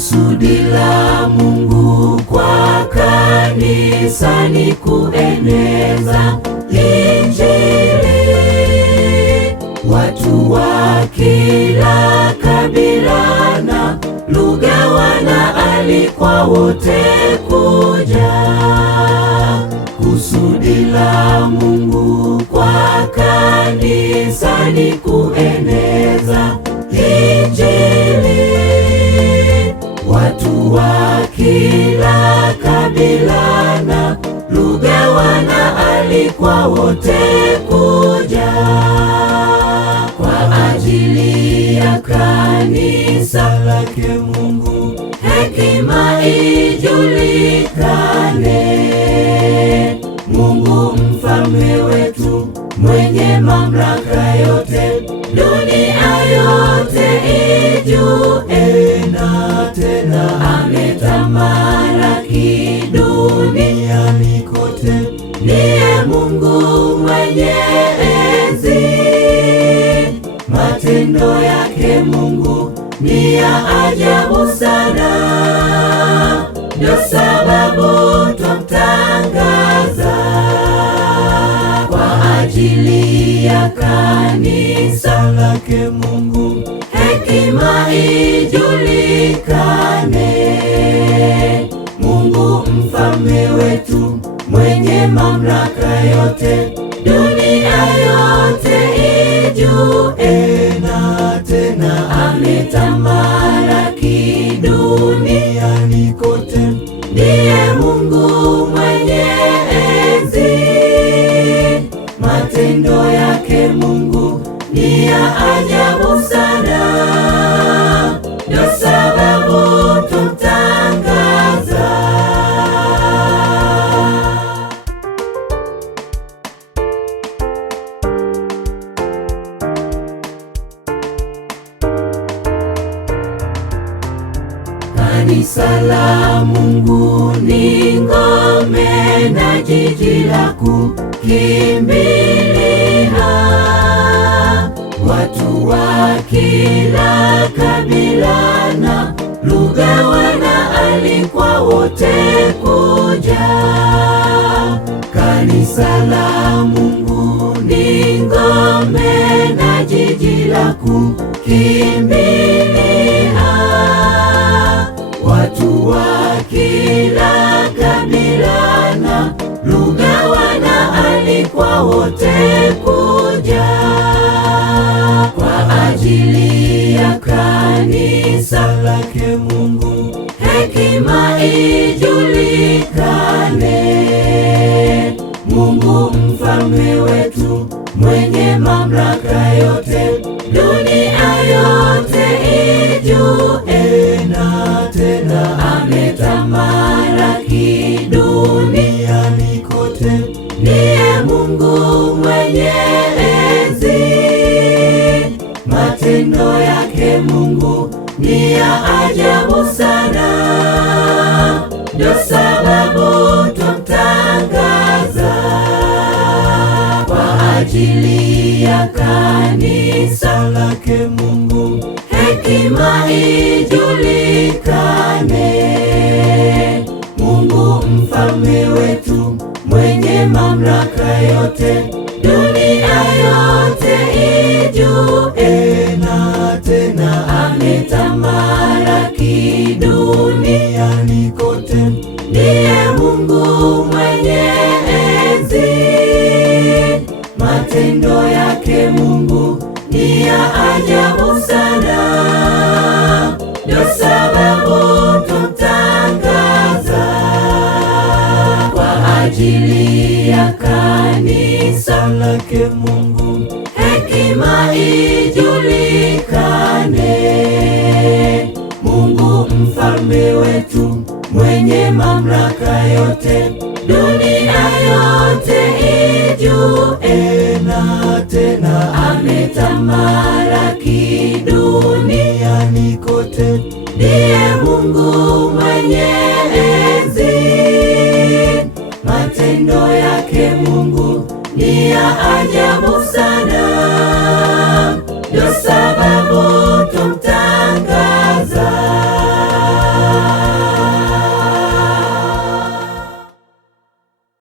Kusudi la Mungu kwa kanisa ni kueneza Injili. Watu wa kila kabila na lugha wanaalikwa wote kuja. Kusudi la Mungu kwa kanisa ni kueneza Injili. Watu wa kila kabila na lugha wanaalikwa wote kuja. Kwa ajili ya kanisa lake Mungu, hekima ijulikane. Mungu mfalme wetu, mwenye mamlaka yote, dunia yote ijue. Na tena ametamalaki duniani kote, ndiye Mungu mwenye enzi. Matendo yake Mungu ni ya ajabu sana, ndio sababu twamtangaza. Kwa ajili ya kanisa lake Mungu, hekima ijulikane. Mungu mfalme wetu, mwenye mamlaka yote, dunia yote ijue. Na tena ametamalaki duniani kote, ndiye Mungu mwenye enzi. Matendo yake Mungu ni ya ajabu sana, ndio sababu twamtangaza. Kanisa la Mungu ni ngome na jiji la kukimbilia. Watu wa kila kabila na lugha wanaalikwa wote kuja. Kanisa la Mungu ni ngome na jiji la kukimbilia. Watu wa kila kabila na lugha wanaalikwa wote kuja. Kwa ajili ya kanisa lake Mungu, hekima ijulikane. Mungu mfalme wetu, mwenye mamlaka yote, dunia yote ijue. Na tena ametamalaki duniani kote, ndiye Mungu mwenye enzi. Matendo yake Mungu ni ya ajabu sana, ndio sababu twamtangaza. Kwa ajili ya kanisa lake Mungu, hekima ijulikane. Mungu mfalme wetu, mwenye mamlaka yote, dunia yote ijue. Na tena ametamalaki duniani kote, ndiye Mungu mwenye enzi. Matendo yake Mungu ni ya ajabu sana, ndio sababu twamtangaza. Kwa ajili ya kanisa lake Mungu, hekima ijulikane. Mungu mfalme wetu, mwenye mamlaka yote, dunia yote ijue. Na tena ametamalaki duniani kote, ndiye Mungu mwenye enzi. Matendo yake Mungu ni ya ajabu sana, ndio sababu